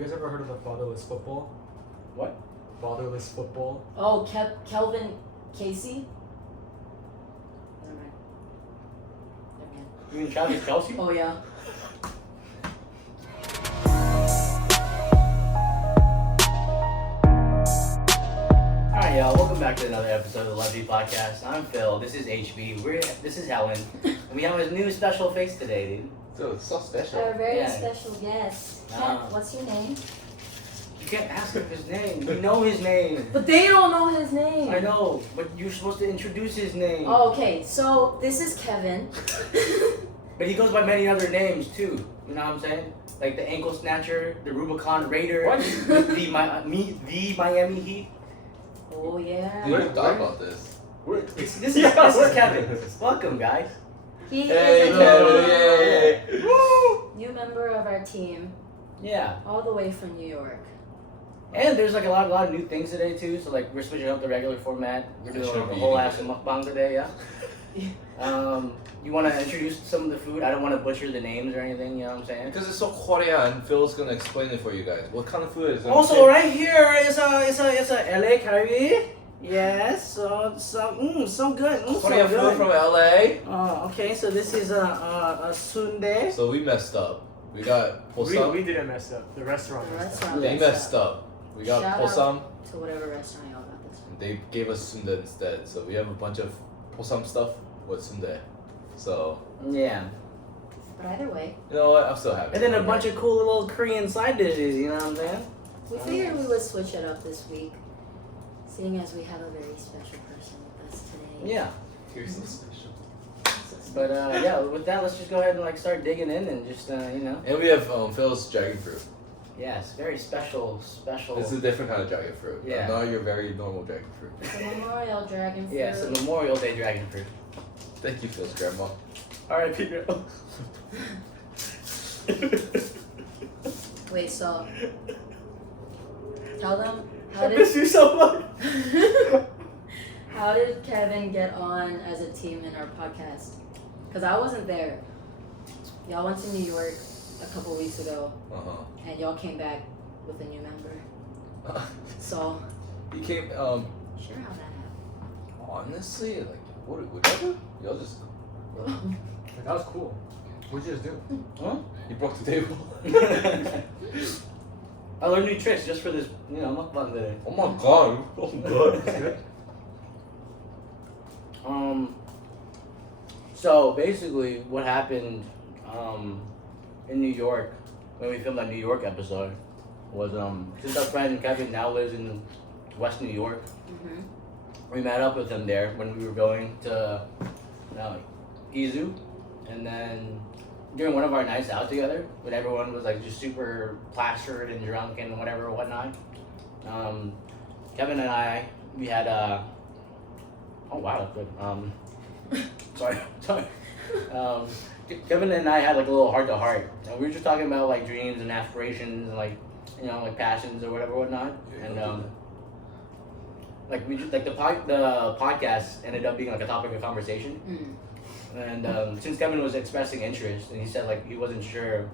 you guys ever heard of the fatherless football? What? Fatherless football? Oh, Kelvin Casey? Never mind. You mean Travis Kelsey? Oh, yeah. Alright, y'all. Welcome back to another episode of the Levity podcast. I'm Phil. This is HB. This is Helen. And we have a new special face today, dude. So it's so special. Our very Yeah. special guest. Ah. What's your name? You can't ask him his name. You know his name. But they don't know his name. I know, but you're supposed to introduce his name. Oh, okay, so this is Kevin. But he goes by many other names too. You know what I'm saying? Like the ankle snatcher, the Rubicon Raider, What? the Miami Heat. Oh, yeah. Dude, we thought about this. This is Kevin. Welcome, guys. He Hey, is a Kevin, yay! new member of our team, Yeah. all the way from New York. And there's like a lot of new things today too. So like we're switching up the regular format. We're doing like a whole ass mukbang today, yeah. You want to introduce some of the food? I don't want to butcher the names or anything. You know what I'm saying? Because it's so Korean, Phil's gonna explain it for you guys. What kind of food is it? Also, right here is a LA curry. Yes, so good. Korean food from LA. Oh, okay. So this is a sundae. So we messed up. We got posam. We didn't mess up. The restaurant The messed up. restaurant They messed up. We got Shout posam. to whatever restaurant y'all got this from. They gave us sundae instead. So we have a bunch of posam stuff with sundae. So Yeah. But either way, you know what? I'm so happy. And then a bunch of cool little Korean side dishes. You know what I'm saying? we figured we would switch it up this week, seeing as we have a very special person with us today. Yeah. You're so special. But yeah, with that, let's just go ahead and like start digging in and just you know. And we have Phil's dragon fruit. Yes, very special. It's a different kind of dragon fruit. Yeah. Not your very normal dragon fruit. It's a Memorial Dragon fruit. Yes, a Memorial Day dragon fruit. Thank you, Phil's grandma. Alright, Peter. Wait, so tell them how I miss did you so much. how did Kevin get on as a team in our podcast? Because I wasn't there. Y'all went to New York a couple weeks ago, and y'all came back with a new member. So He came. sure, how that happened. Honestly, like whatever. Y'all just. That was cool. What'd you guys do? Huh? He broke the table. I learned new tricks just for this, you know, mukbang today. Oh my god. Oh god. So basically, what happened in New York when we filmed that New York episode was since our friend Kevin now lives in West New York, we met up with him there when we were going to Izu, and then during one of our nights out together, when everyone was like just super plastered and drunk and whatever whatnot, Kevin and I, we had oh wow, that's good. Sorry. Kevin and I had like a little heart to heart, and we were just talking about like dreams and aspirations and like, you know, like passions or whatever whatnot, and like we just like the podcast ended up being like a topic of conversation. And since Kevin was expressing interest, and he said like he wasn't sure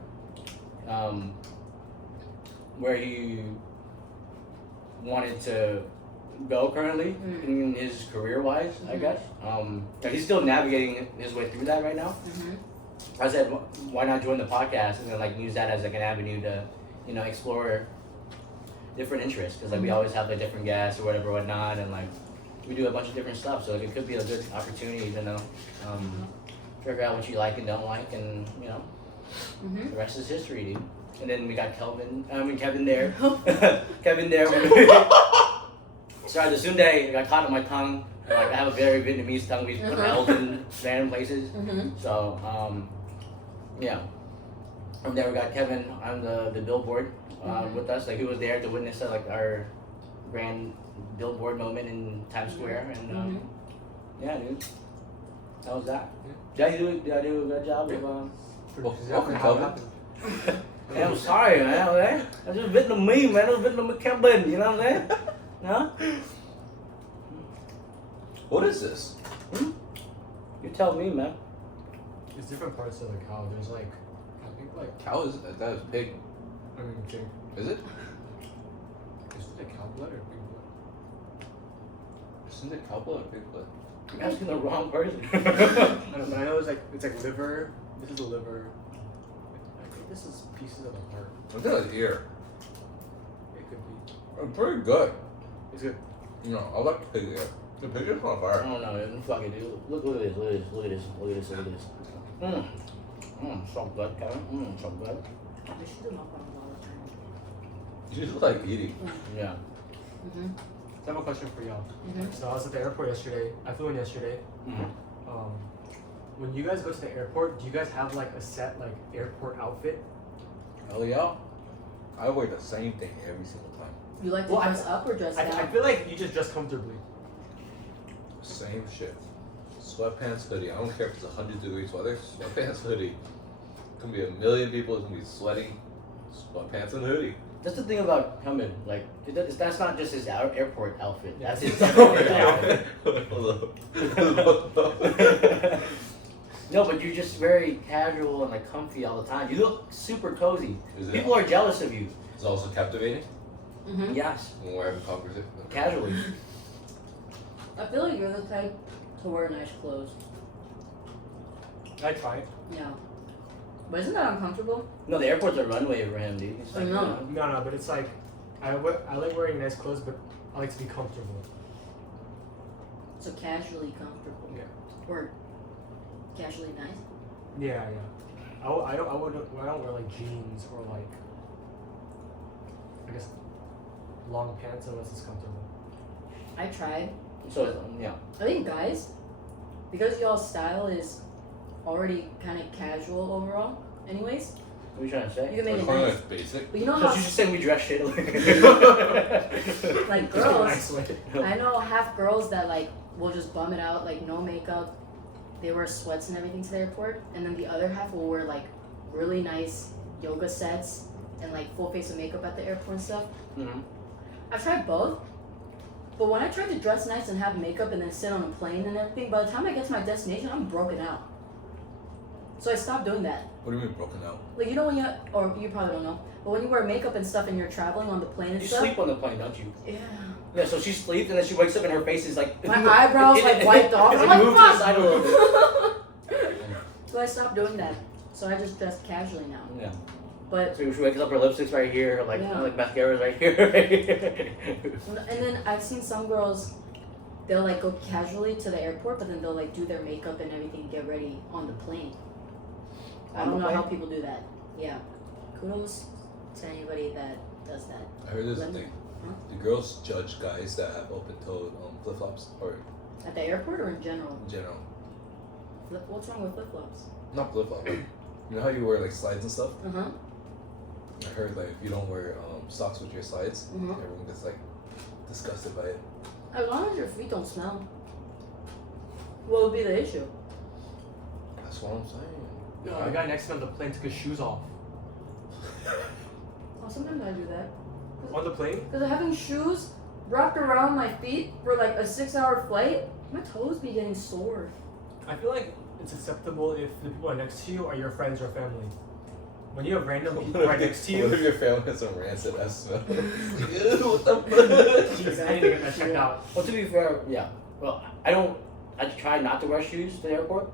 where he wanted to go currently in his career wise, I guess. Like he's still navigating his way through that right now. I said, why not join the podcast and then like use that as like an avenue to, you know, explore different interests, because like we always have like different guests or whatever whatnot, and like we do a bunch of different stuff, so like it could be a good opportunity to know, figure out what you like and don't like, and you know, the rest is history, dude. And then we got Kevin there. Kevin there. Sorry, the sundae got caught on my tongue. Like I have a very Vietnamese tongue. We put L's in random places. So yeah. From there we got Kevin on the billboard with us. Like he was there to witness like our grand billboard moment in Times Square, and yeah, dude, that was that. Did I do a good job of Welcome, Kevin. Hey, I'm sorry, man. Okay? That's just Vietnamese, man. It was Vietnamese Kevin. You know what I'm saying? Huh? What is this? You tell me, man. It's different parts of the cow. There's like, I think like, Cow is that is pig. I mean, chicken. Is it? Isn't it cow blood or pig blood? Isn't it cow blood or pig blood? You're asking the wrong person. I know, but I know it's like liver. This is the liver. I think this is pieces of the heart. I think it's ear. It could be. It's pretty good. It's good. No, I like the pig ear. The pig ear's on fire. I don't know. Fuck it, dude. Look at this. Look at this. Look at this. Look at this. Look at this. So good, Kevin. So good. I should do mukbangs all the time. You just look like eating. Yeah. Mhm. So I have a question for y'all. Mhm. So I was at the airport yesterday. I flew in yesterday. When you guys go to the airport, do you guys have like a set like airport outfit? Hell yeah. I wear the same thing every single time. You like to Well, dress up or dress down? I feel like you just dress comfortably. Same shit. Sweatpants, hoodie. I don't care if it's 100 degrees weather. Sweatpants, hoodie. It's gonna be a million people. It's gonna be sweating. Sweatpants and hoodie. That's the thing about Hamid. Like, that's not just his airport outfit. That's his Yeah. outfit. No, but you're just very casual and like comfy all the time. You look super cozy. Is it? People are jealous of you. It's also captivating Mhm. Yes, when we're having conversation. casually. I feel like you're the type to wear nice clothes. I try it. Yeah. But isn't that uncomfortable? No, the airport's a runway for him, dude. It's I like, know. No, but it's like I like wearing nice clothes, but I like to be comfortable. So casually comfortable. Yeah. Or casually nice. Yeah. I don't wear like jeans or like I guess long pants unless it's comfortable. I tried. So, yeah. I think guys, because y'all's style is already kind of casual overall, anyways, What are you trying to say? you can make it Like, nice. it's basic. But you know Because how, you just said we dress shit. like That's a girls, nice way. I know half girls that like will just bum it out, like no makeup, they wear sweats and everything to the airport, and then the other half will wear like really nice yoga sets and like full face of makeup at the airport and stuff. Mm-hmm. I've tried both, but when I tried to dress nice and have makeup and then sit on a plane and everything, by the time I get to my destination, I'm broken out. So I stopped doing that. What do you mean broken out? Like, you know when you, or you probably don't know, but when you wear makeup and stuff and you're traveling on the plane and You stuff. sleep on the plane, don't you? Yeah. Yeah, so she sleeps and then she wakes up and her face is like... My eyebrows like wiped off. It I'm like, moved to the fuck! side a little bit. So I stopped doing that. So I just dress casually now. Yeah. But, So she wakes up, her lipstick's right here, like Yeah. like mascara's right here. and then I've seen some girls, they'll like go casually to the airport, but then they'll like do their makeup and everything and get ready on the plane. I On don't the know how plane? people do that. Yeah. Kudos to anybody that does that. I heard there's a Let me- thing. Huh? The girls judge guys that have open-toed flip flops, or At the airport or in general? in general. What's wrong with flip flops? Not flip flop. You know how you wear like slides and stuff? Uh huh. I heard like if you don't wear socks with your slides, Mhm. everyone gets like disgusted by it. As long as your feet don't smell. What would be the issue? That's what I'm saying. No, the guy next to me on the plane took his shoes off. Oh, sometimes I do that. On the plane? Because having shoes wrapped around my feet for like a 6-hour flight, my toes be getting sore. I feel like it's acceptable if the people are next to you are your friends or family. When you have random people right next to What if you, your family has some rancid ass smell? Ew, what the fuck? geez, I need to get that checked Yeah. out. Well, to be fair, yeah. Well, I try not to wear shoes to the airport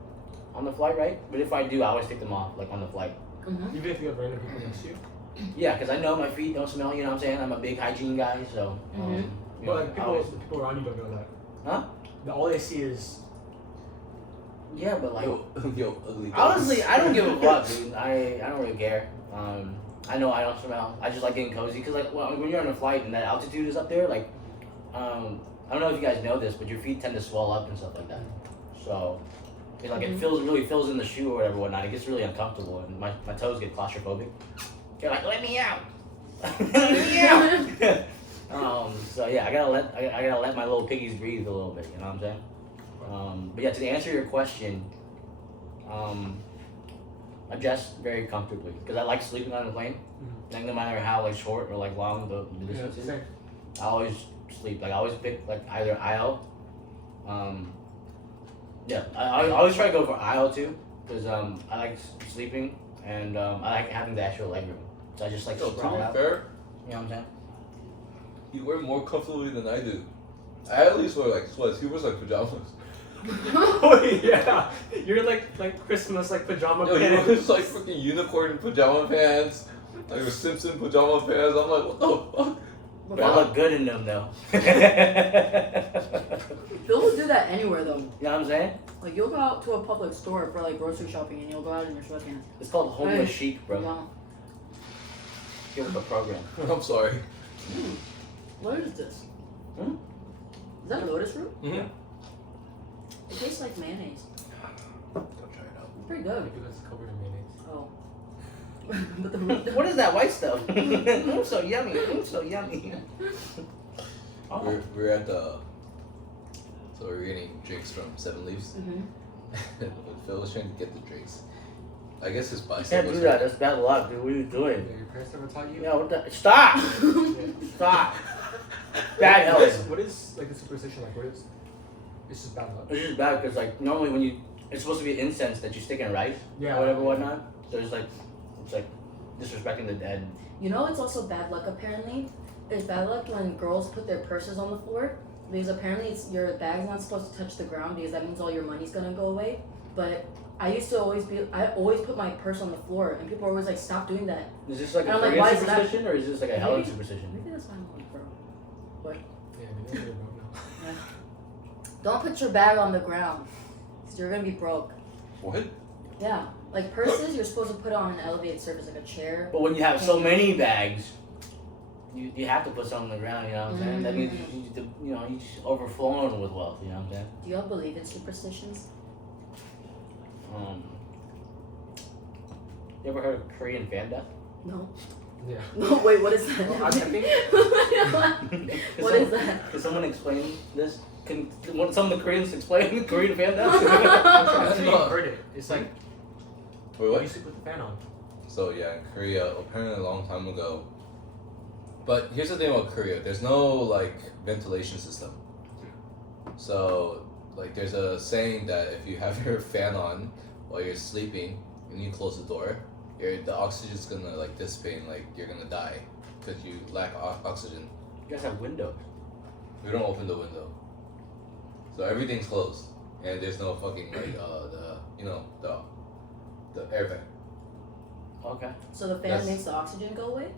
on the flight, right? But if I do, I always take them off, like on the flight. Mm-hmm. Even if you have random people next to you. Yeah, because I know my feet don't smell, you know what I'm saying? I'm a big hygiene guy, so. Mhm. You But know, like I people, always- people around you don't know that. Huh? All they see is Yeah, but like. Yo, ugly. Honestly, I don't give a fuck, dude. I don't really care. I know I don't smell. I just like getting cozy because like when you're on a flight and that altitude is up there, like I don't know if you guys know this, but your feet tend to swell up and stuff like that. So it, like it really fills in the shoe or whatever, whatnot. It gets really uncomfortable and my toes get claustrophobic. You're like, let me out. Let me out. So yeah, I gotta let my little piggies breathe a little bit. You know what I'm saying? But yeah, to answer your question, I dress very comfortably because I like sleeping on the plane. Like no matter how like short or like long the distance is, same. I always sleep. Like I always pick like either aisle. Yeah, I always try to go for aisle too because I like sleeping and I like having the actual leg room. So I just like Yo, to sprawl be out. fair, You know what I'm saying? You wear more comfortably than I do. I at least wear like sweats. He wears like pajamas. Oh yeah, you're like Christmas like pajama Yo, he pants. wears like freaking unicorn pajama pants, like a Simpson pajama pants. I'm like, what the fuck? But I look good in them though. Phil will do that anywhere though. You know what I'm saying? Like you'll go out to a public store for like grocery shopping and you'll go out in your sweatpants. It's called homeless Hey. chic, bro. No. Get with the program. I'm sorry. What is this? Hmm? Is that lotus root? Mm-hmm. It tastes like mayonnaise. Don't try it out. It's pretty good. Because it's covered in mayonnaise. Oh. But the root. What is that white stuff? So yummy. So yummy. Oh. We're at the. So we're getting drinks from 7 Leaves. Mhm. And Phil was trying to get the drinks. I guess his You bicep can't was do that. That's bad luck, dude. What are you doing? Yeah, your parents never taught you? Yeah, what the? Stop! Stop! Bad What is, health. what is like the superstition like? What is? It's just bad luck. It's just bad because like normally when you, it's supposed to be incense that you stick in rice Yeah. or whatever whatnot. So it's like disrespecting the dead. You know it's also bad luck apparently? It's bad luck when girls put their purses on the floor because apparently it's, your bag's not supposed to touch the ground because that means all your money's gonna go away. But I always put my purse on the floor and people are always like, stop doing that. Is this like And a I'm like, Korean why is that- superstition or is this like a Helen Maybe- superstition? Maybe that's why I'm on bro. Yeah, maybe I don't know. Yeah. Don't put your bag on the ground because you're gonna be broke. What? Yeah. Like purses, you're supposed to put it on an elevated surface like a chair. But when you have so many bags, you have to put some on the ground. You know what I'm saying? That means you just overflowing with wealth. You know what I'm saying? Do y'all believe in superstitions? You ever heard of Korean fan death? No. Yeah. No, wait, what is that? Well, I think. What is that? Can someone explain this? Can some of the Koreans explain Korean fan death? I'm sure you've heard it. It's like Wait, you what? sleep with the fan on. So yeah, in Korea, apparently a long time ago. But here's the thing about Korea: there's no like ventilation system. So like, there's a saying that if you have your fan on while you're sleeping and you close the door, the oxygen's gonna like dissipate and like you're gonna die because you lack oxygen. You guys have windows. We don't open the window, so everything's closed and there's no fucking like the air vent. Okay. So the fan That's- makes the oxygen go away?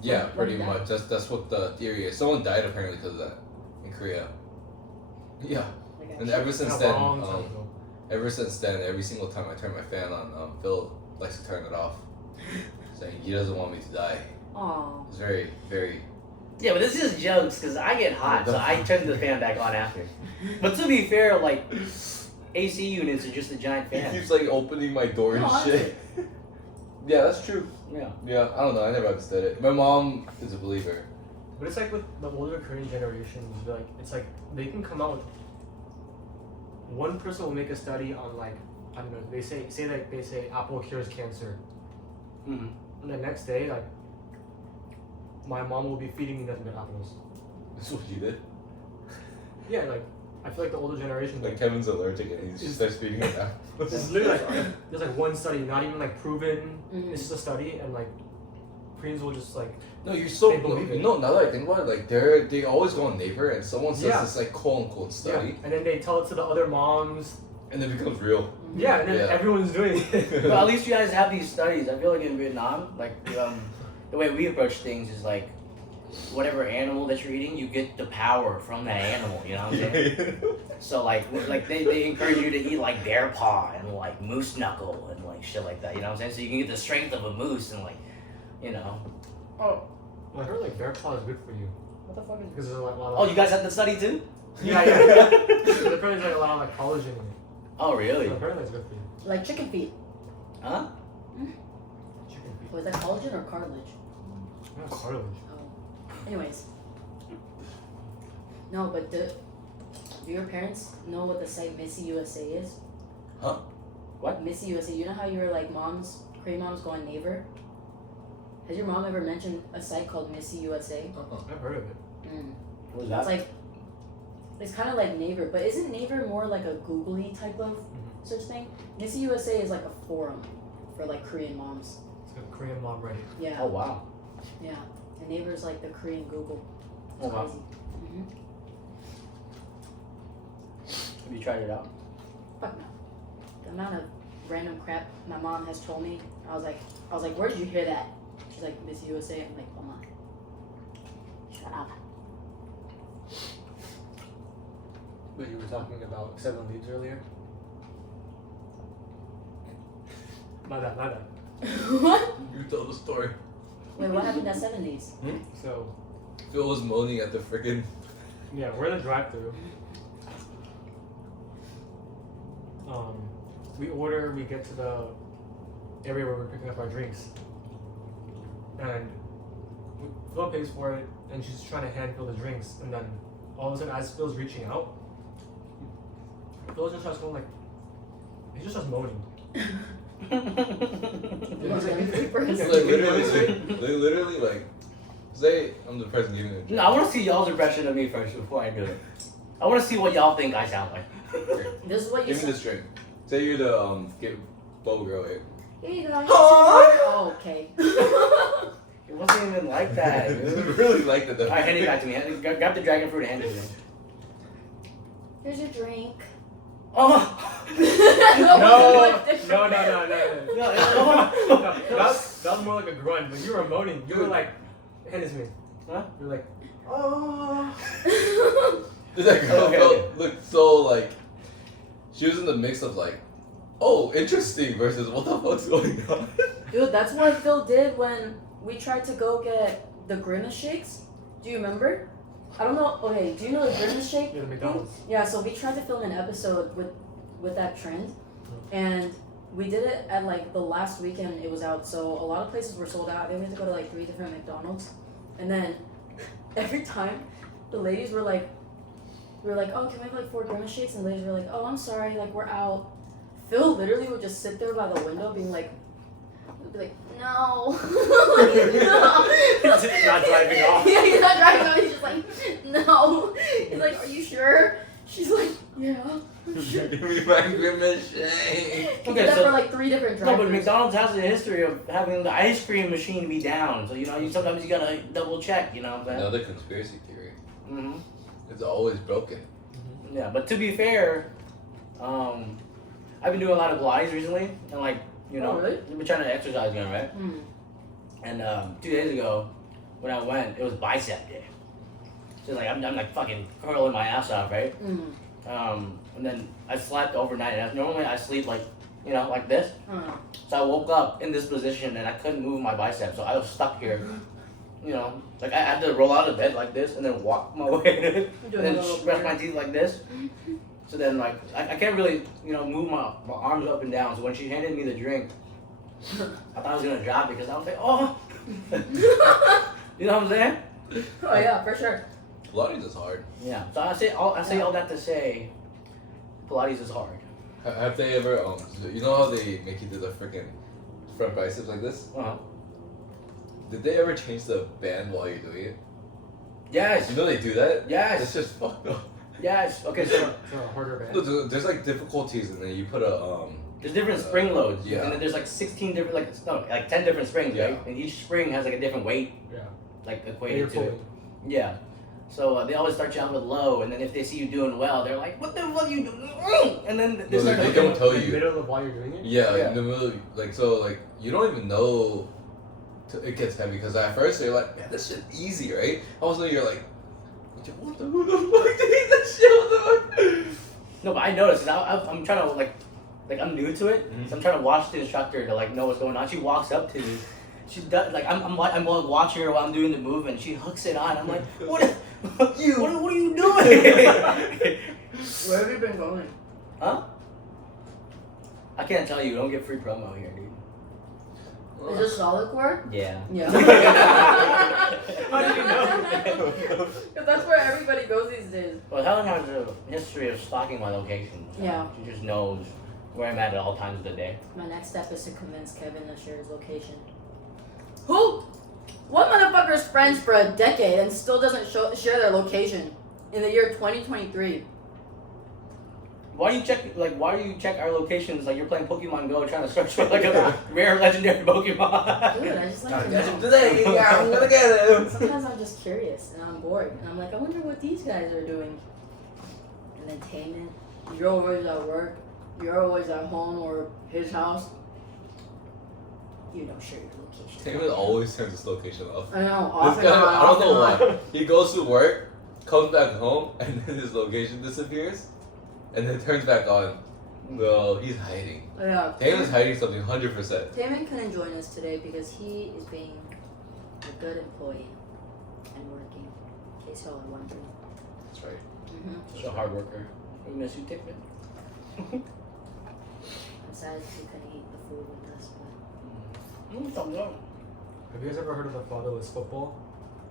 Yeah, What pretty died? much. That's what the theory is. Someone died apparently because of that in Korea. Yeah, Like and a- ever since A then, long time ago. ever since then, every single time I turn my fan on, Phil likes to turn it off, saying he doesn't want me to die. Aw. It's very, very. Yeah, but this is jokes because I get hot, so I turn the fan back on after. But to be fair, like AC units are just a giant He fan. keeps like opening my door and No, shit. Yeah, that's true. Yeah. Yeah, I don't know. I never understood it. My mom is a believer. But it's like with the older Korean generations, like it's like they can come out with one person will make a study on like I don't know, they say apple cures cancer. Mm-hmm. And the next day, like my mom will be feeding me nothing but apples. That's what she did. Yeah, like I feel like the older generation Like Kevin's allergic and he just starts feeding him This is apples. literally like there's like one study, not even like proven. Mhm. It's just a study, and like Koreans will just like No, you're so. They believe it. No, now that I think about it, like they always go on Naver and someone says Yeah. this like quote unquote study, yeah, and then they tell it to the other moms. and it becomes real. Yeah, and then Yeah. everyone's doing it. But at least you guys have these studies. I feel like in Vietnam, like the way we approach things is like whatever animal that you're eating, you get the power from that animal. You know what I'm saying? So like they encourage you to eat like bear paw and like moose knuckle and like shit like that. You know what I'm saying? So you can get the strength of a moose and like, you know. Oh, well, I heard like bear claw is good for you What the fuck is? because there's a lot of. Oh, you guys have the study too? Yeah, yeah. But apparently there's like a lot of like collagen in it. Oh really? So apparently it's good for you. Like chicken feet. Huh? Chicken feet. Was that collagen or cartilage? Yeah, cartilage. Oh. Anyways. No, but do your parents know what the site Missy USA is? Huh? What? Missy USA. You know how you're like Korean moms go on Naver? Has your mom ever mentioned a site called Missy USA? I've heard of it. What was It's that? like, it's kind of like Naver, but isn't Naver more like a googly type of such thing? Missy USA is like a forum for like Korean moms. It's like a Korean mom Reddit. Yeah, Oh wow. yeah. My neighbor's like the Korean Google. It's Oh, wow. crazy. Have you tried it out? Fuck no. The amount of random crap my mom has told me, I was like, where did you hear that? She's like, Missy USA. I'm like, Mama, shut up. But you were talking about 7 Leaves earlier. My bad. What? You tell the story. Wait, what happened at 70s? So, Phil was moaning at the freaking. yeah, we're in the drive-thru. We get to the area where we're picking up our drinks. And Phil pays for it, and she's trying to hand Phil the drinks, and then all of a sudden, as Phil's reaching out, Phil just starts going like, he just starts moaning. Literally, like, say I'm the person giving it. No, I want to see y'all's impression of me first before I do it. I want to see what y'all think I sound like. This is what you Give me this drink. Say you're the get bow girl here. Here you go. Oh, okay. It wasn't even like that, dude. Really like that though. Alright, hand it back to me. Grab the dragon fruit and hand it to me. Here's your drink. Oh! No. No. That was more like a grunt, but you were moaning. You were like, hand it to me. Huh? You were like, oh. That girl Okay. looked so like she was in the mix of like, oh, interesting versus what the fuck's going on. Dude, that's what Phil did when we tried to go get the Grimace shakes. Do you remember? I don't know. Okay, do you know the Grimace shake? Yeah, the McDonald's. Yeah, so we tried to film an episode with that trend, and we did it at like the last weekend it was out. So a lot of places were sold out. Then we had to go to like 3 different McDonald's, and then every time the ladies were like, oh, can we have like 4 Grimace shakes? And the ladies were like, oh, I'm sorry, like we're out. Phil literally would just sit there by the window, being like, no. No. He's not driving off. Yeah, he's not driving off. He's just like, no. He's like, are you sure? She's like, yeah. Give me my Grimace shake. He did that for like 3 different No, drivers. but McDonald's has a history of having the ice cream machine be down. So, sometimes you gotta double check, you know what I'm saying? Another conspiracy theory. Mm-hmm. It's always broken. Yeah, but to be fair, I've been doing a lot of Pilates recently. And like, Oh, really? I've been trying to exercise again, right? And 2 days ago, when I went, it was bicep day. So like, I'm like fucking curling my ass off, right? And then I slept overnight. And normally I sleep like, like this. So I woke up in this position and I couldn't move my biceps. So I was stuck here. Like I had to roll out of bed like this and then walk my way and then brush my teeth like this. So then like I can't really move my arms up and down. So when she handed me the drink, I thought I was gonna drop it because I was like, oh. You know what I'm saying? Oh yeah, for sure. Pilates is hard. Yeah. So I say all that to say, Pilates is hard. Have they ever you know how they make you do the freaking front biceps like this? Uh-huh. Did they ever change the band while you're doing it? Yes. You know they do that? Yes. That's just fucked up. Yes. Okay. So It's a harder band. No, there's like difficulties and then you put a there's different spring loads. Yeah. And then there's like 16 different like 10 different springs, Yeah. right? And each spring has like a different weight, Yeah. like You're equated to it. pulling. Yeah. So they always start you out with low, and then if they see you doing well, they're like, "What the fuck you doing?" And then No, they start they looking- don't tell In the you. middle of while you're doing it? Yeah, Yeah. in the middle, like you don't even know it gets heavy because at first you're like, man, this shit easy, right? All of a sudden you're like, what the who the fuck did that shit? What the fuck? No, but I noticed. I'm trying to like I'm new to it, Mhm. so I'm trying to watch the instructor to like know what's going on. She walks up to me. She does like I'm watching her while I'm doing the move, and she hooks it on. I'm like, what? What are you doing? Where have you been going? Huh? I can't tell you. We don't get free promo here, dude. Is this solid core? Yeah. Yeah. How did you know? Because that's where everybody goes these days. Well, Helen has a history of stalking my location. So Yeah. She just knows where I'm at all times of the day. My next step is to convince Kevin to share his location. Who? What motherfucker's friends for a decade and still doesn't share their location in the year 2023? Why do you check our locations like you're playing Pokemon Go trying to search for like a rare legendary Pokemon? Dude, I just like Gotta to catch know. him today. Yeah, I'm gonna get him. Sometimes I'm just curious and I'm bored and I'm like, I wonder what these guys are doing. And then Taman, you're always at work, you're always at home or his house. You don't share your location. Taman always turns his location off. I know, off This and guy, on, I off don't and know on. why. He goes to work, comes back home, and then his location disappears, and then turns back on. No, he's hiding. Yeah. Taman's hiding something 100%. Taman couldn't join us today because he is being a good employee and working. In case y'all are wondering. That's right. Mm-hmm. Such a hard worker. We miss you, Tickman. I'm sad he couldn't eat the food with us, but Thumbs up. Have you guys ever heard of the fatherless football?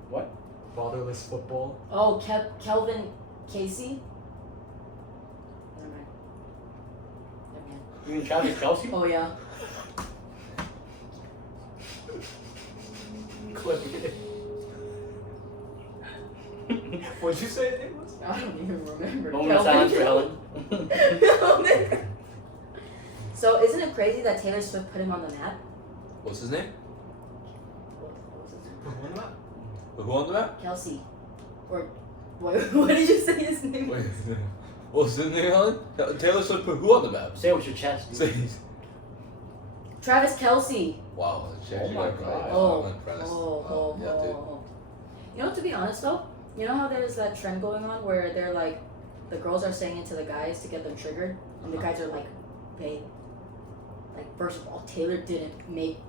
What? Fatherless football. oh, Kelvin Casey. Never mind. Never mind. You mean Travis Kelsey? Oh yeah. Clip it. What'd you say his name was? I don't even remember. Moment of silence for Helen. Kelvin. So isn't it crazy that Taylor Swift put him on the map? What's his name? What was his name? Who won that? Who on the map? Kelsey. Or what did you say his name Wait, was? what's his name, Helen? Taylor Swift put who on the map? Say it with your chest. Dude. Say, Travis Kelsey. wow, she actually my got it right. God. Oh, I'm impressed. oh. Yeah, dude. You know, to be honest though, you know how there's that trend going on where they're like, the girls are saying it to the guys to get them triggered, and the guys are like, babe, like first of all, Taylor didn't make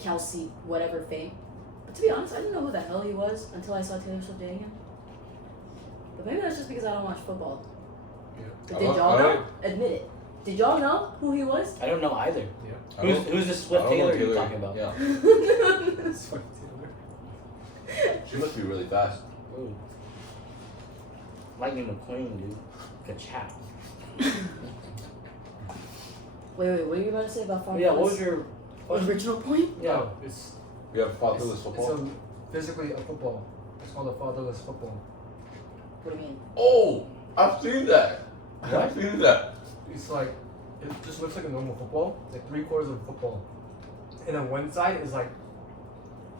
Kelsey whatever fame. But to be honest, I didn't know who the hell he was until I saw Taylor Swift dating him. But maybe that's just because I don't watch football. Yeah. But did y'all know? Admit it. Did y'all know who he was? I don't know either. Yeah. Who's this Swift Taylor you're talking about? Yeah, Swift Taylor. she must be really fast. Ooh. Lightning McQueen, dude. Ka-chow. Wait, what are you about to say about Fatherless? Yeah, what was your original point? Yeah. No, it's We have fatherless it's football. physically a football. It's called a fatherless football. What do you mean? Oh, I've seen that. I've seen that. It's like it just looks like a normal football. It's like 3/4 of a football, and then one side is like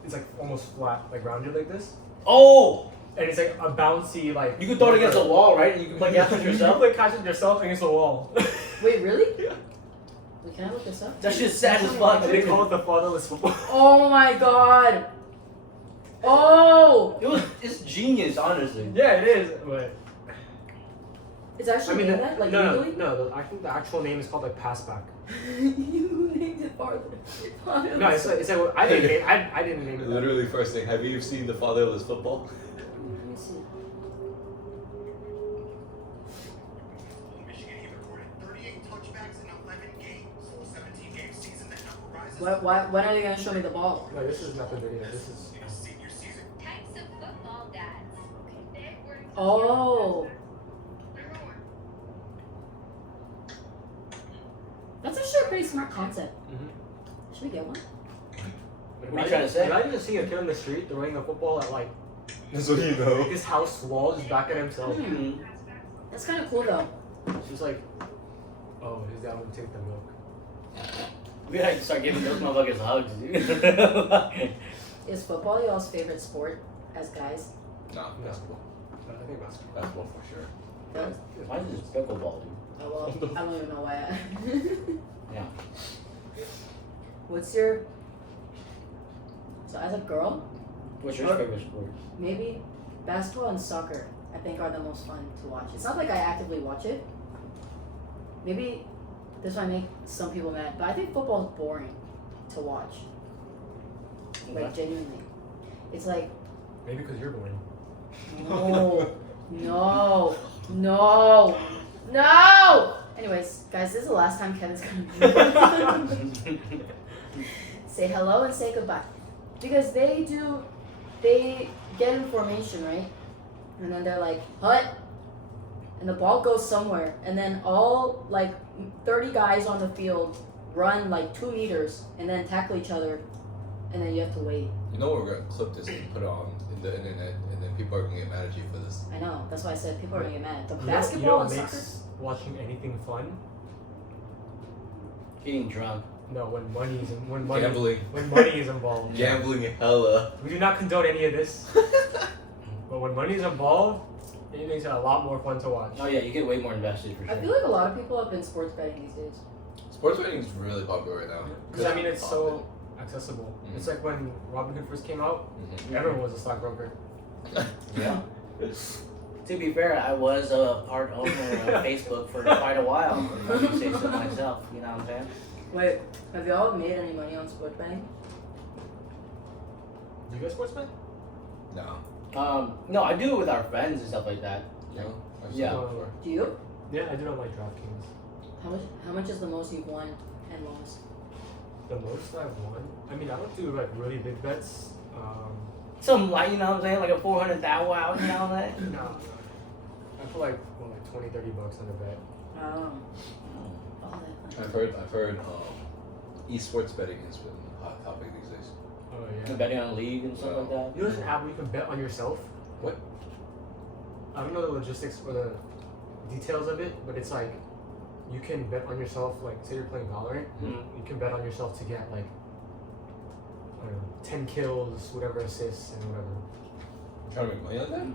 it's like almost flat, like rounded like this, Oh! and it's like a bouncy like. You can throw it against the wall, right? And you can play catch it yourself. You can catch it yourself against the wall. Wait, really? Yeah. Wait, can I look this up? That shit's sad as fuck. They call it the fatherless football. Oh my god! Oh! It's genius, honestly. Yeah, it is. But It's actually named that? Like no, legally? no. I think the actual name is called like passback. You named it farther. No, it's like I didn't name. I didn't name it. that. Literally, first thing. Have you seen the fatherless football? Let me see. Michigan, he recorded 38 touchbacks in 11 games, so a 17-game season that now rises. When are they gonna show me the ball? No, this is not the video. This is. In his senior season. Types of football dads. Oh. That's actually a pretty smart concept. Mm-hmm. Should we get one? What are you trying to say? Imagine just seeing a kid on the street throwing a football at like That's what you know. his house wall, just back at himself. Hmm. That's kind of cool though. It's just like, oh, his dad would take the milk. We gotta start giving those motherfuckers hugs, dude. Is football y'all's favorite sport as guys? Nah, basketball. I think basketball. Basketball for sure. Why is this pickleball, dude? Oh well, I don't even know why. Yeah. What's your? So as a girl, What's your favorite sport? maybe basketball and soccer. I think are the most fun to watch. It's not like I actively watch it. Maybe this might make some people mad, but I think football is boring to watch. Like genuinely, it's like Maybe because you're boring. no. Anyways, guys, this is the last time Kevin's gonna be. Say hello and say goodbye, because they get in formation, right? And then they're like, hut, and the ball goes somewhere, and then all like 30 guys on the field run like 2 meters and then tackle each other, and then you have to wait. You know we're gonna clip this and put it on the internet, and then people are gonna get mad at you for this. I know. That's why I said people are gonna get mad. The You basketball know and what soccer. makes watching anything fun? Getting drunk. No, when money is involved. Gambling hella. We do not condone any of this. But when money is involved, it makes it a lot more fun to watch. Oh yeah, you get way more invested for I sure. feel like a lot of people have been sports betting these days. Sports betting is really popular right now. Because I mean, it's so accessible. Mhm. It's like when Robinhood first came out, Mhm. everyone was a stockbroker. Yeah. To be fair, I was a part owner of Facebook for quite a while. If I can say so myself, you know what I'm saying? Wait, have y'all made any money on sports betting? Do you guys sports bet? No. No, I do it with our friends and stuff like that. No. I've seen Yeah. it before. Do you? Yeah, I do not like DraftKings. How much is the most you've won and lost? The most I've won. I mean, I don't do like really big bets. Some like, you know what I'm saying? Like a 400,000 wow, you know that? No. I put like $20, $30 on a bet. Oh. All that. I've heard esports betting has been a hot topic these days. Oh The yeah. betting on a league and stuff like that. You know there's an app where you can bet on yourself? What? I don't know the logistics or the details of it, but it's like you can bet on yourself, like say you're playing Valorant, Mhm. you can bet on yourself to get like I don't know, 10 kills, whatever assists and whatever. Trying to make money on that?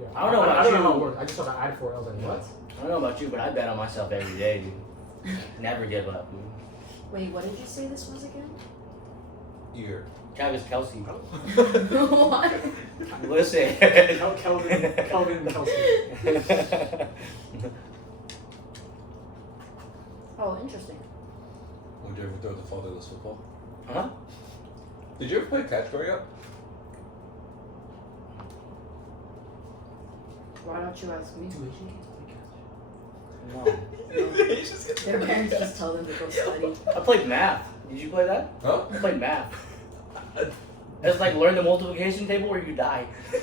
Yeah. I don't know about I don't know you. how it works. I just saw the ad for it. I was like, what? I don't know about you, but I bet on myself every day, dude. Never give up, dude. Wait, what did you say this was again? Ear. Travis Kelsey. What? Listen. Kelvin Kelsey. Oh, interesting. Would you ever throw the fatherless football? Huh? Did you ever play catch growing up? Why don't you ask me? Dude, Asian kids play catch. No. Their parents just tell them to go study. I played math. Did you play that? Huh? I played math. It's like learn the multiplication table or you die. I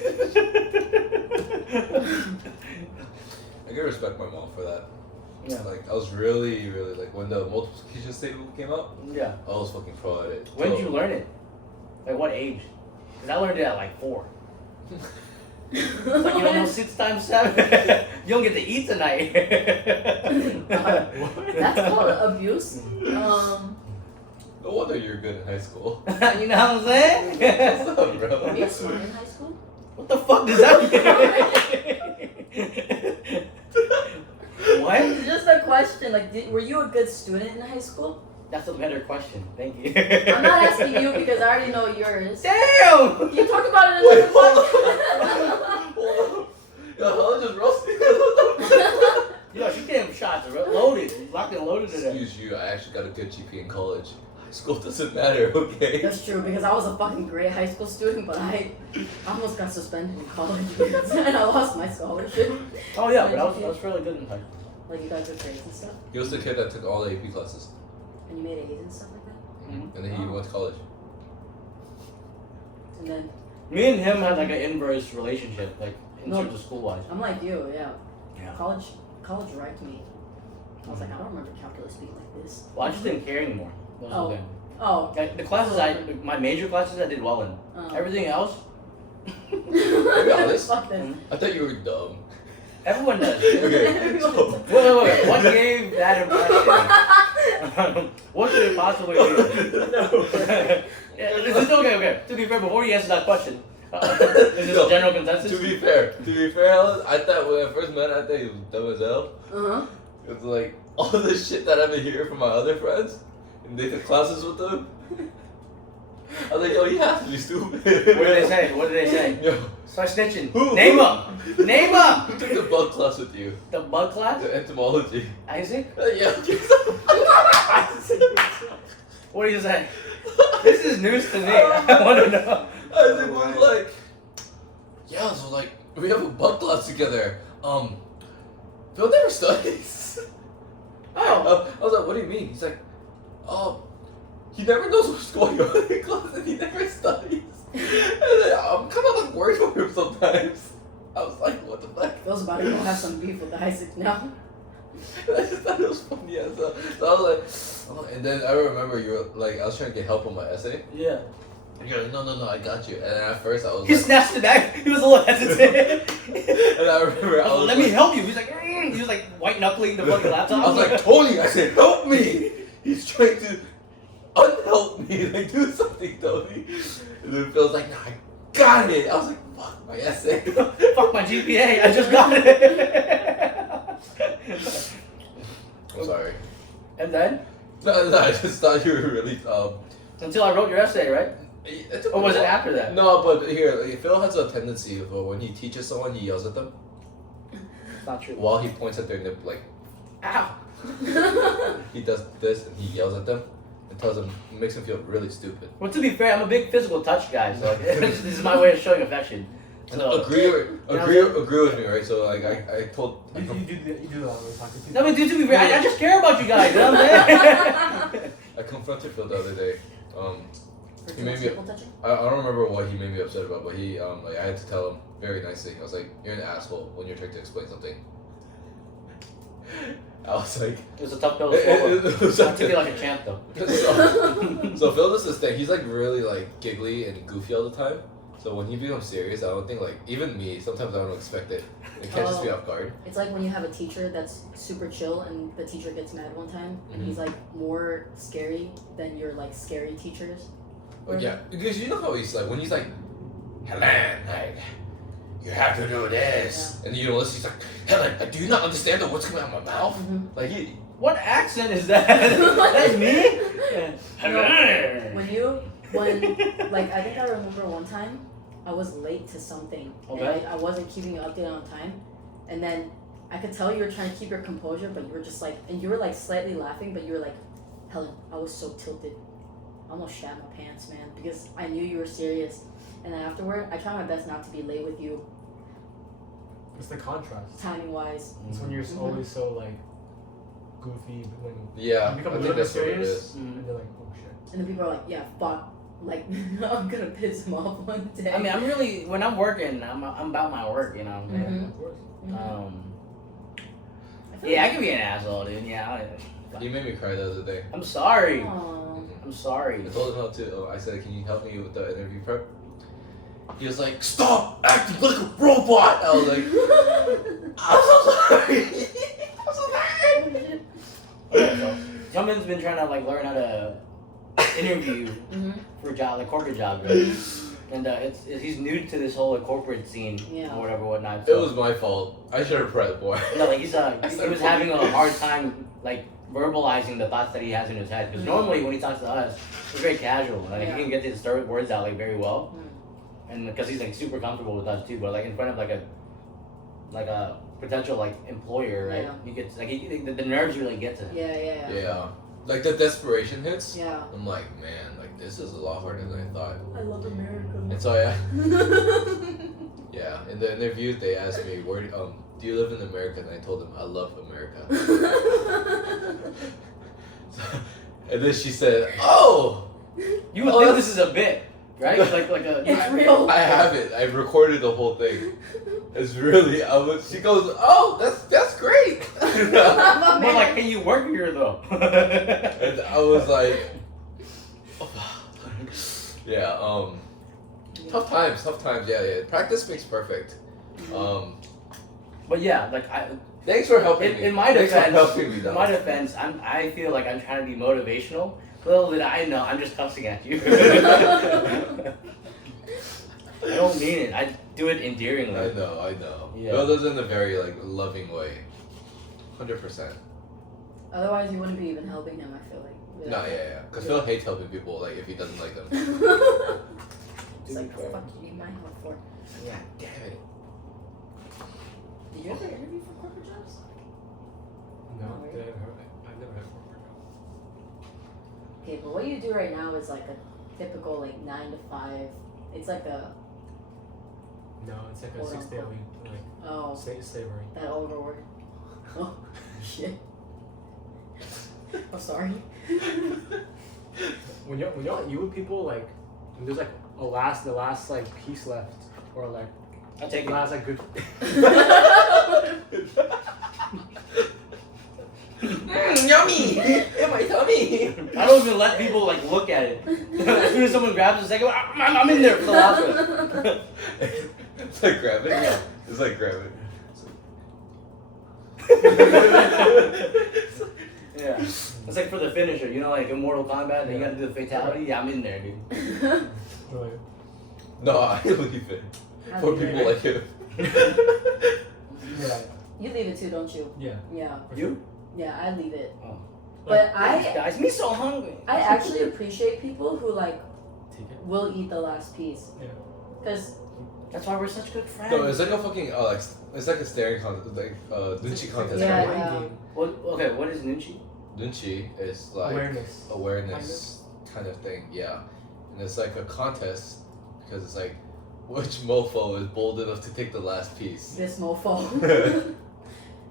gotta respect my mom for that. Yeah. Like, I was really, really, like, when the multiplication table came out, Yeah. I was fucking pro at it. When did you learn it? Like what age? Because I learned it at like 4. Like, you don't know 6 times 7? You don't get to eat tonight. That's called abuse. No wonder you're good in high school. You know what I'm saying? What's up, bro? Are you smart in high school? What the fuck does that mean? What? It's just a question. Like, were you a good student in high school? That's a better question. Thank you. I'm not asking you because I already know yours. Damn! You talked about it in Wait, the hold podcast. on. Yo, I just roasting. Yo, she came shots loaded. Locked and loaded today. Excuse you, I actually got a good GPA in college. High school doesn't matter, okay? That's true because I was a fucking great high school student, but I almost got suspended in college and I lost my scholarship. Oh yeah, but I was really good in high school. Like you got good grades and stuff, He was the kid that took all the AP classes. and you made A's and stuff like that. Mhm. And then he went to college. And then Me and him had like an inverse relationship, like in No. terms of school wise. I'm like you, yeah. Yeah. College wrecked me. I was like, I don't remember calculus being like this. Well, I just didn't care anymore. That was Oh. the thing. Oh. Like, the classes my major classes I did well in. Oh. Everything else, be honest. Fuck this. I thought you were dumb. everyone does. Okay, so Wait. What gave that impression? What could it possibly be? No. Yeah, this is okay. To be fair, before you answer that question, is this a general consensus? to be fair, I thought when I first met, I thought he was dumb as hell. Uh-huh. It's like all the shit that I've been hearing from my other friends, and they took classes with them. I was like, yo, you have to be stupid. What did they say? Yo, Start snitching. Who? Name them. Name them. who took the bug class with you? The bug class? The entomology. Isaac? Yeah. What do you say? This is news to me. I want to know. Isaac was like, yeah, so like, we have a bug class together. Phil never studies. Oh. I was like, what do you mean? He's like, he never knows what's going on in class and he never studies. And then I'm kind of like worried for him sometimes. I was like, what the fuck? Phil's about to go have some beef with Isaac now. And I just thought it was funny. Yeah, so I was like, and then I remember you were like, I was trying to get help on my essay. Yeah. And you're like, no, I got you. And at first I was He like, snatched it back. He was a little hesitant. and I remember I was Let me help you. He's like, he was like white knuckling the fucking laptop. I was like, Tony, I said, help me. He's trying to unhelp me. Like, do something, Tony. And then Phil's like, nah, I got it. I was like, fuck my essay. Fuck my GPA. I just got it. I'm sorry. And then No, I just thought you were really until I wrote your essay, right? Or was it after that? No, but here, like, Phil has a tendency of when he teaches someone, he yells at them It's not true. while he points at their nip, like, Ow. he does this and he yells at them and tells them, makes them feel really stupid. Well, to be fair, I'm a big physical touch guy, so this is my way of showing affection. So, Agree with me, right? So like I told You do that when you talk to people. no, but dude, to be fair, I just care about you guys. You know what I'm saying? I confronted Phil the other day. For He too made much me. nipple touching? I don't remember what he made me upset about, but he like I had to tell him very nicely. I was like, "You're an asshole when you're trying to explain something." I was like, It was a tough pill to swallow. it was I took it like a champ, though. so Phil does this thing. He's like really like giggly and goofy all the time. So when he becomes serious, I don't think like even me. Sometimes I don't expect it. It catches me off guard. It's like when you have a teacher that's super chill and the teacher gets mad one time and he's like more scary than your like scary teachers. Yeah, because you know how he's like when he's like, Helen, like you have to do this, and you know listen. He's like, Helen, like, do you not understand what's coming out of my mouth? Like he. What accent is that? That's me? When like I think I remember one time I was late to something Okay. and I wasn't keeping you updated on time, and then I could tell you were trying to keep your composure, but you were just like, and you were like slightly laughing, but you were like, Helen, I was so tilted, I almost shat my pants, man, because I knew you were serious. And then afterward, I tried my best not to be late with you, It's the contrast. timing wise. It's when you're always so like goofy, but when Yeah, you become I a think little bit that's what it serious, is. and you're like, oh shit. And then people are like, yeah, fuck, like I'm gonna piss him off one day. I mean, I'm really, when I'm working, I'm about my work, you know. Mhm. Of course. I feel Yeah, I can be an asshole, dude. Yeah, You made me cry the other day. I'm sorry. Aw. I'm sorry. I told him how to. I said, "Can you help me with the interview prep?" He was like, "Stop acting like a robot." I was like, "I'm so sorry." I'm so sorry. Jumpin's been trying to like learn how to interview for a job, like corporate jobs, right? And he's new to this whole like, corporate scene Yeah. or whatever, whatnot. It was my fault. I should have prepped more. No, like he was having a hard time like verbalizing the thoughts that he has in his head. Because normally when he talks to us, he's very casual. Like he can get his words out like very well, and because he's like super comfortable with us too. But like in front of like a potential like employer, right? Yeah. You get like the nerves really get to him. Yeah, like the desperation hits. Yeah. I'm like, man, like this is a lot harder than I thought. I love America. And so yeah, in the interview they asked me, "Where do you live in America?" And I told them, "I love America." And then she said, "Oh, You would think this is a bit, right? Like a. It's real. I have it. I recorded the whole thing. It's really." She goes, "Oh, that's great." More like, can you work here though? And I was like, yeah, tough times. Yeah. Practice makes perfect. But yeah, like Thanks for helping me. in my Thanks defense, for helping me, in though. my defense, I feel like I'm trying to be motivational. Little did I know, I'm just cussing at you. I don't mean it. I do it endearingly. I know. Yeah. Bill does it in a very like loving way. 100%. Otherwise, you wouldn't be even helping him. I feel like. No, yeah. Because Phil hates helping people like if he doesn't like them. It's like, fuck you, need my help for. Yeah, damn it. Did you ever interview for corporate jobs? No, Oh, really? I've never had corporate job. Okay, but what you do right now is like a typical like 9 to 5. It's like a No, it's like a Quote, 6-day a week, like slavery. that overwork. Oh shit. I'm sorry. When you're you with people like when there's like the last like piece left or like I'll take it. last like good. Yummy! In my tummy! yummy. I don't even let people like look at it. As soon as someone grabs the second one, I'm in there for the last one. It's like grab it. Yeah. It's like grab it. Yeah. It's like for the finisher, you know, like in Mortal Kombat, you gotta do the fatality. Yeah, I'm in there, dude. Really? No, I leave it I for leave people it. like him. Yeah. You leave it too, don't you? Yeah. Yeah. You? Yeah, I leave it. Oh. But Guys, me so hungry. I actually appreciate people who like Take it. will eat the last piece. Yeah. Cause That's why we're such good friends. No, it's like a fucking like it's like a staring contest, like nunchi contest. Yeah, Mind yeah. game. Okay, what is Nunchi? Nunchi is like Awareness. kind of thing, yeah. And it's like a contest because it's like which mofo is bold enough to take the last piece. this mofo.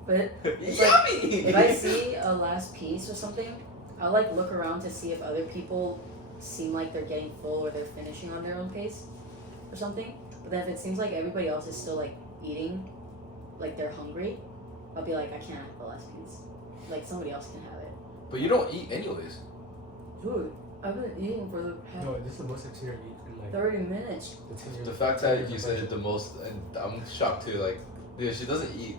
But it's Yummy! if I see a last piece or something, I'll like look around to see if other people seem like they're getting full or they're finishing on their own pace or something. But then if it seems like everybody else is still like eating, like they're hungry, I'll be like, I can't have the last piece. Like somebody else can have it. But you don't eat anyways. Dude, I've been eating for the past No, this is the most I've seen her eat in like 30 minutes. the 10 years. The fact that you said it the most, and I'm shocked too. Like, dude, she doesn't eat.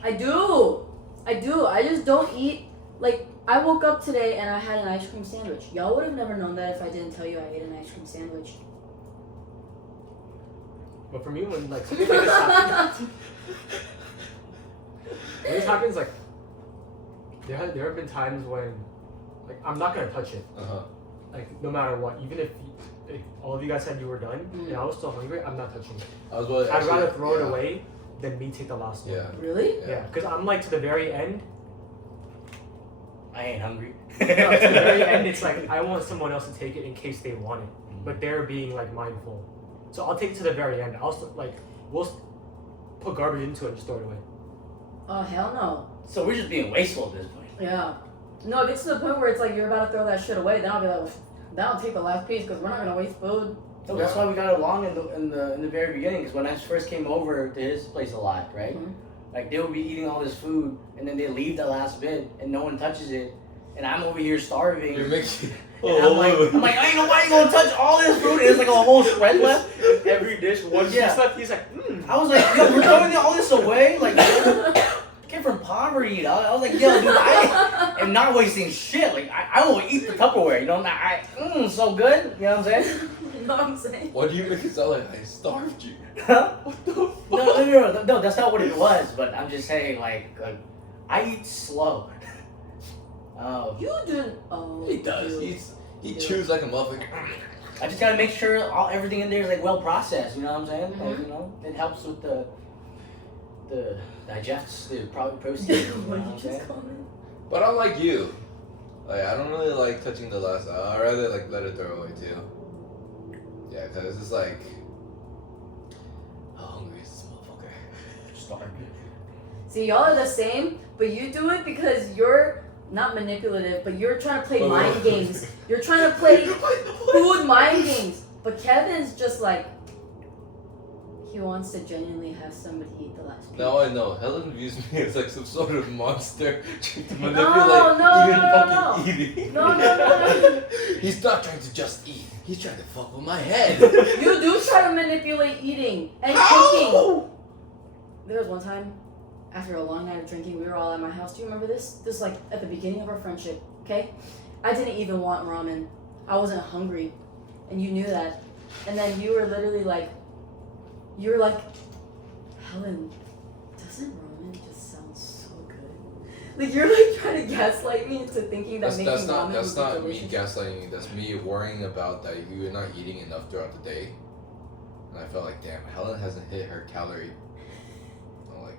I do. I just don't eat. Like, I woke up today and I had an ice cream sandwich. Y'all would have never known that if I didn't tell you I ate an ice cream sandwich. But for me, when like something like this happens, when this happens, like there have been times when like I'm not gonna touch it. Like no matter what, even if all of you guys said you were done and I was still hungry, I'm not touching it. I was about to I'd actually- rather throw it yeah. away than me take the last one. Yeah. Really? Yeah, because I'm like to the very end. I ain't hungry. No, to the very end, it's like I want someone else to take it in case they want it, but they're being like mindful. So I'll take it to the very end. I'll still, like we'll put garbage into it and just throw it away. Oh, hell no. So we're just being wasteful at this point. Yeah. No, if it's to the point where it's like you're about to throw that shit away, then I'll be like, well, then I'll take the last piece because we're not gonna waste food. So that's why we got along in the very beginning. Because when I first came over to his place a lot, right? Mhm. Like they would be eating all this food, and then they leave the last bit, and no one touches it, and I'm over here starving. You're making. And I'm like, ain't nobody gonna touch all this food. And there's like a whole shred left. Every dish, one piece Yeah. left. He's like, I was like, yo, we're throwing all this away. Like, I came from poverty. I was like, yo, dude, I am not wasting shit. Like, I will eat the Tupperware. You know, so good. You know what I'm saying? You know what I'm saying? Why do you make it sound like I starved you? Huh? What the fuck? No, that's not what it was. But I'm just saying, like I eat slow. You do. Oh. He does. dude. He Yeah. chews like a motherfucker. I just gotta make sure everything in there is like well processed. You know what I'm saying? Like, Mhm. you know, it helps with the digests the protein. You know What what did I'm you saying? just call me? But I'm like you. Like I don't really like touching the last. I'd rather like let it throw away too. Yeah, cause it's like. How hungry is this motherfucker? Starving. See, y'all are the same, but you do it because you're not manipulative, but you're trying to play Wait, mind wait. games. You're trying to play food mind games. But Kevin's just like, he wants to genuinely have somebody eat the last piece. Now I know. Helen views me as like some sort of monster trying to manipulate no, even no, fucking no. eating. No. He's not trying to just eat. He's trying to fuck with my head. You do try to manipulate eating and drinking. Ow! There was one time, after a long night of drinking, we were all at my house. Do you remember this? This was like at the beginning of our friendship, okay? I didn't even want ramen. I wasn't hungry. And you knew that. And then you were literally like, Helen, doesn't ramen just sound so good? Like you're like trying to gaslight me into thinking that making ramen That's would be not me delicious. gaslighting you. That's me worrying about that you're not eating enough throughout the day. And I felt like, damn, Helen hasn't hit her calorie. I'm like,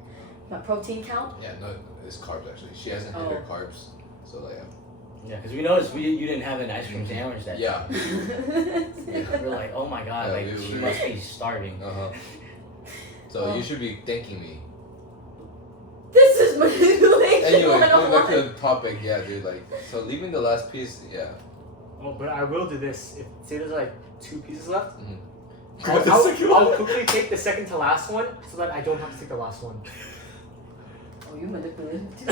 My protein count? yeah, no, it's carbs actually. She hasn't hit her carbs. So like, Yeah, because we noticed you didn't have an ice cream sandwich that yeah. We're like, oh my god, Yeah, like we- she we- must be starving. So Oh. you should be thanking me. This is manipulation. Anyway, going 101. back to the topic, yeah, dude. Like, so leaving the last piece, yeah. oh, but I will do this. If say there's like 2 pieces left, Go with the second I'll one. quickly take the second to last one so that I don't have to take the last one. Oh, you manipulative too.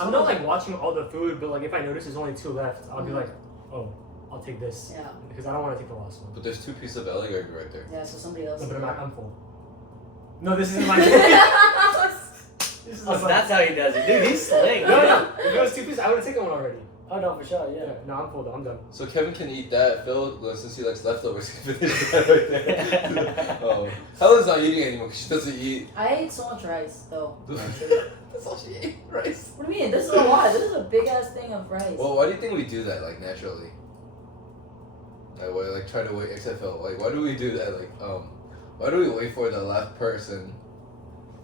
I'm not like watching all the food, but like if I notice there's only 2 left, I'll be like, oh, I'll take this. Yeah. Because I don't want to take the last one. But there's 2 pieces of alligator right there. Yeah, so somebody else. No, but I'm full. No, this isn't my. This is Oh, so that's how he does it. Dude, he's slick. no. If it was 2 pieces, I would have taken one already. Oh, no, for sure, Yeah. No, I'm full though. I'm done. So Kevin can eat that. Phil, since he likes leftovers, can finish that right there. Oh, Helen's not eating anymore because she doesn't eat. I ate so much rice though. That's all she ate, rice. What do you mean? This is a lot. This is a big ass thing of rice. Well, why do you think we do that, like, naturally? Like, why, like, try to wait, except Phil, like, why do we do that? Like, why do we wait for the last person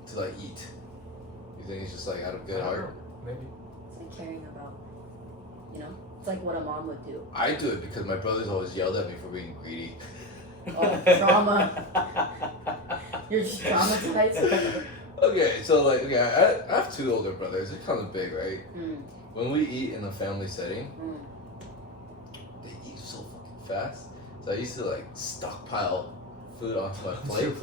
to, like, eat? You think it's just, like, out of good I don't heart? know. Maybe. It's like caring about, you know? It's like what a mom would do. I do it because my brothers always yelled at me for being greedy. Oh, trauma. You're just traumatized. Okay, so, like, okay, I have 2 older brothers. They're kind of big, right? Mm. When we eat in a family setting, Mm. they eat so fucking fast. So I used to, like, stockpile food onto my plate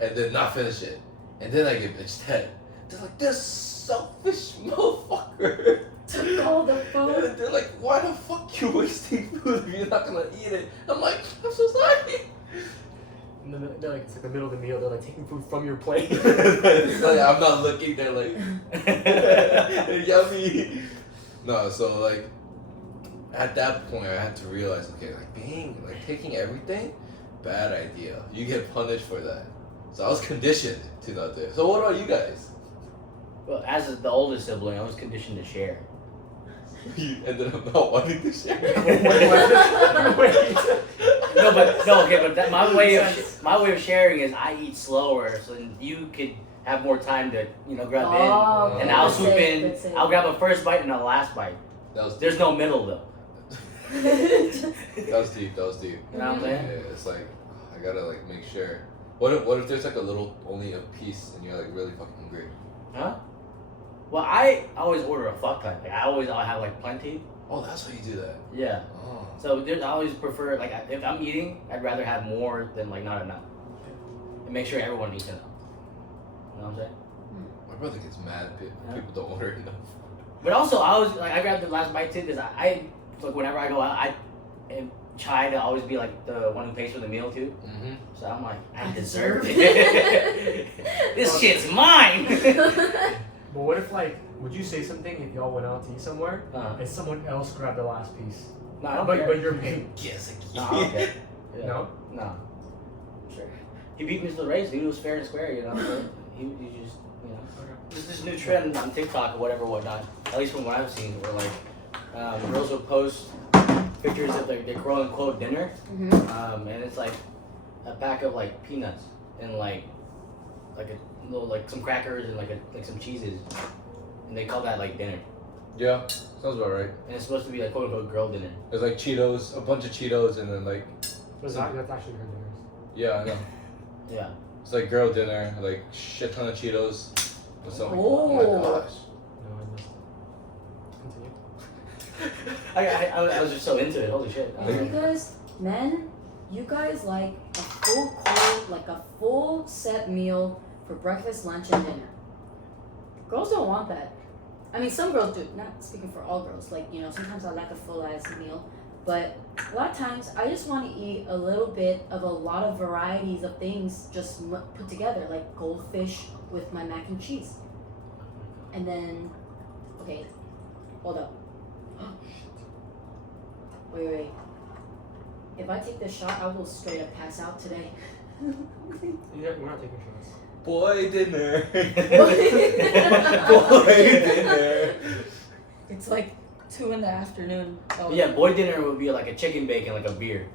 and then not finish it. And then I get bitched at. They're like, this selfish motherfucker. Took all the food. They're like, why the fuck you wasting food if you're not gonna eat it? I'm like, I'm so sorry. And then they're like, it's like the middle of the meal. They're like taking food from your plate. It's like, I'm not looking. They're like, yummy. No, so like, at that point, I had to realize, okay, like taking everything, bad idea. You get punished for that. So I was conditioned to not do it. So what about you guys? Well, as the oldest sibling, I was conditioned to share. You ended up not wanting to share. Wait. But my way of sharing is I eat slower, so then you could have more time to grab Oh, in, and I'll good swoop save, in. good save. I'll grab a first bite and a last bite. That was There's no middle though. That was deep. That was deep. You know what I'm saying? Yeah, it's like I gotta like make sure. What if there's like only a piece and you're like really fucking hungry? Huh? Well, I always order a fuck ton. Like I'll have like plenty. Oh, that's why you do that. Yeah. Oh. So I always prefer like if I'm eating, I'd rather have more than like not enough, and make sure everyone eats enough. You know what I'm saying? My brother gets mad if Yeah. people don't order enough. But also, I grabbed the last bite too because I like whenever I go out, I try to always be like the one who pays for the meal too. Mm-hmm. So I'm like, I deserve it. This shit's mine. But what if would you say something if y'all went out to eat somewhere and someone else grabbed the last piece? No, I don't But care. you're paying. Yes. No, I don't care. Yeah. No? No. Sure. He beat me to the race. He was fair and square, you know. So he just, Okay. There's this new trend on TikTok or whatnot. At least from what I've seen, where girls will post pictures of their quote unquote dinner, and it's like a pack of peanuts and like a little some crackers and like some cheeses, and they call that dinner. Yeah, sounds about right. And it's supposed to be quote unquote girl dinner. There's Cheetos, a bunch of Cheetos, and then That's actually her dinners. yeah, I know. Yeah. It's girl dinner, shit ton of Cheetos. With some, Oh. my gosh. No, I missed it. Continue. I was just so into it. Holy shit. And you guys, men, you guys like a full set meal for breakfast, lunch, and dinner. Girls don't want that. I mean, some girls do. Not speaking for all girls. Sometimes I like a full ass meal, but a lot of times I just want to eat a little bit of a lot of varieties of things just put together, like goldfish with my mac and cheese. And then, okay, hold up. Wait. If I take this shot, I will straight up pass out today. Yeah, we're not taking shots. Boy dinner. Boy dinner. It's 2 in the afternoon. Oh. Yeah, boy dinner would be a chicken bacon, a beer.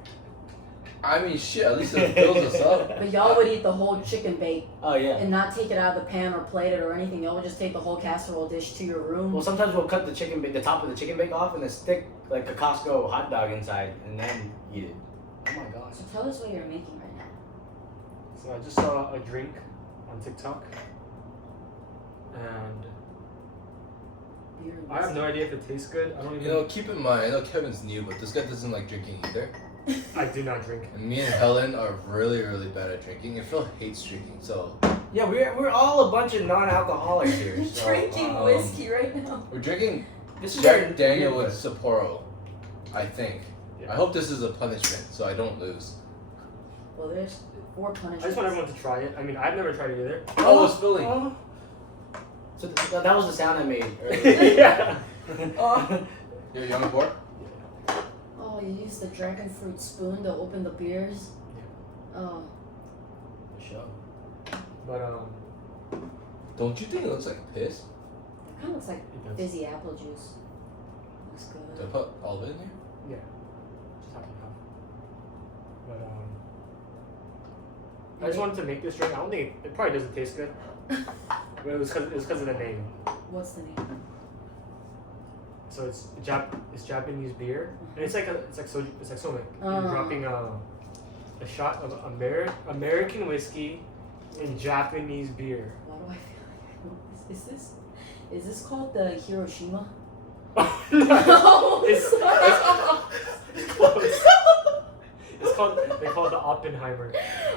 I mean, shit. At least it fills us up. But y'all would eat the whole chicken bake Oh yeah. and not take it out of the pan or plate it or anything. Y'all would just take the whole casserole dish to your room. Well, sometimes we'll cut the top of the chicken bake off and then stick a Costco hot dog inside and then eat it. Oh my gosh. So tell us what you're making right now. So I just saw a drink on TikTok, and Beer and I have no idea if it tastes good. I don't even. Keep in mind, I know Kevin's new, but this guy doesn't like drinking either. I do not drink. And me and Helen are really, really bad at drinking. And Phil hates drinking, so Yeah, we're all a bunch of non-alcoholics here. So, Drinking whiskey right now. we're drinking This is Jack our Daniel beer with Sapporo, I think. Yeah. I hope this is a punishment, so I don't lose. Well, there's 4 I punishments. just want everyone to try it. I mean, I've never tried it either. Oh, it's spilling. So that was the sound I made earlier. Yeah. You want me pour? Oh, you use the dragon fruit spoon to open the beers? Oh. Sure. But Don't you think it looks like piss? It kind of looks like it does. fizzy apple juice. Looks Did I good. put all of it in here? Yeah. Just half and half. But I just wanted to make this drink. I don't think it probably doesn't taste good. But it was because of the name. What's the name? So it's Japanese beer, and it's like soju. It's like soju. Oh. You're dropping a shot of American whiskey in Japanese beer. Why do I feel like I know this? Is this called the Hiroshima? No, it's close. They call it the Oppenheimer.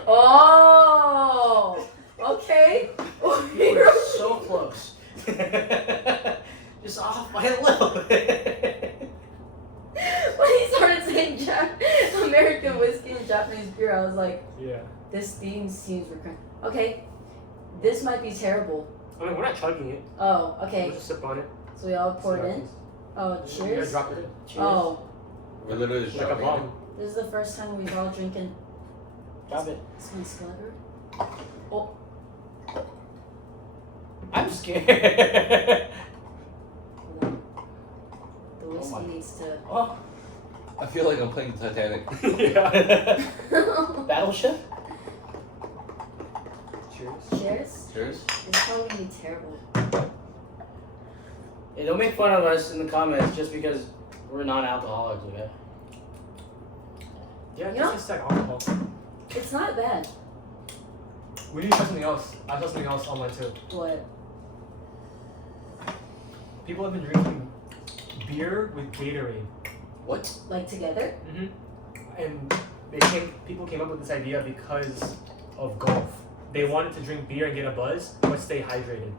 Oh, okay. We're so close. Just off by a little bit. When he started saying American whiskey and Japanese beer, I was like, Yeah. this theme seems recurrent. Okay, this might be terrible. I mean, we're not chugging it. Oh, We'll okay. just sip on it. So we all pour See it how in. tastes. Oh, You gotta cheers. drop it in. Cheers. Oh, We're literally just Like a dropping it. bomb. this is the first time we've all drinking. Drop it. Smells clever. I'm scared. Hold on. The whiskey my. needs to. Oh. I feel like I'm playing Titanic. Yeah. Battleship? Cheers. Cheers. Cheers. It's probably gonna be terrible. Hey, don't make fun of us in the comments just because we're non-alcoholics, okay? Yeah, Yeah. this is like alcohol. It's not bad. We need to try something else. I saw something else online too. What? People have been drinking beer with Gatorade. What? Like together? And people came up with this idea because of golf. They wanted to drink beer and get a buzz, but stay hydrated.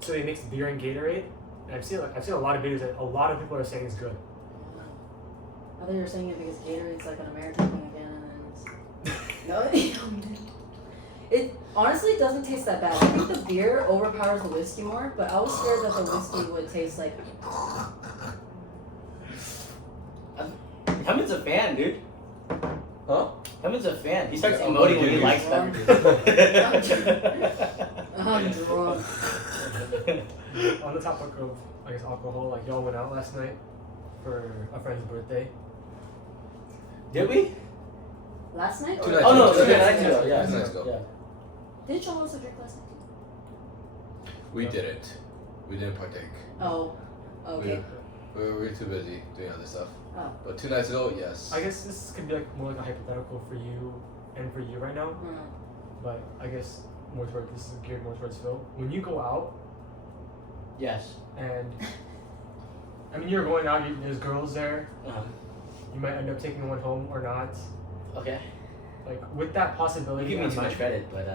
So they mixed beer and Gatorade. And I've seen a lot of videos that a lot of people are saying it's good. I thought you were saying it because Gatorade's like an American thing again, and then it's no. It honestly doesn't taste that bad. I think the beer overpowers the whiskey more, but I was scared that the whiskey would taste like. Hemen's a fan, dude. Huh? Hemen's a fan. He starts Yeah, emoting when he dude. likes I'm beverages. I'm drunk. On the topic of, I guess, alcohol, like y'all went out last night for a friend's birthday. Did we? Last night? Two Or nights Oh no, ago. okay, Two nights ago. ago. Yeah, Two nights ago. yeah. Did y'all also drink last night? We didn't. We didn't partake. Oh, okay. We were too busy doing other stuff. Oh. But 2 nights ago, yes. I guess this could be like more like a hypothetical for you and for you right now, but I guess this is geared more towards Phil. When you go out Yes. and I mean you're going out, there's girls there. Uh-huh. You might end up taking one home or not. Okay. Like with that You possibility, give me in too much mind- credit, but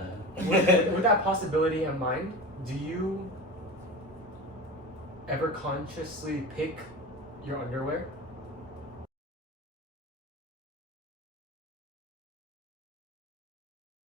with that possibility in mind, do you ever consciously pick your underwear?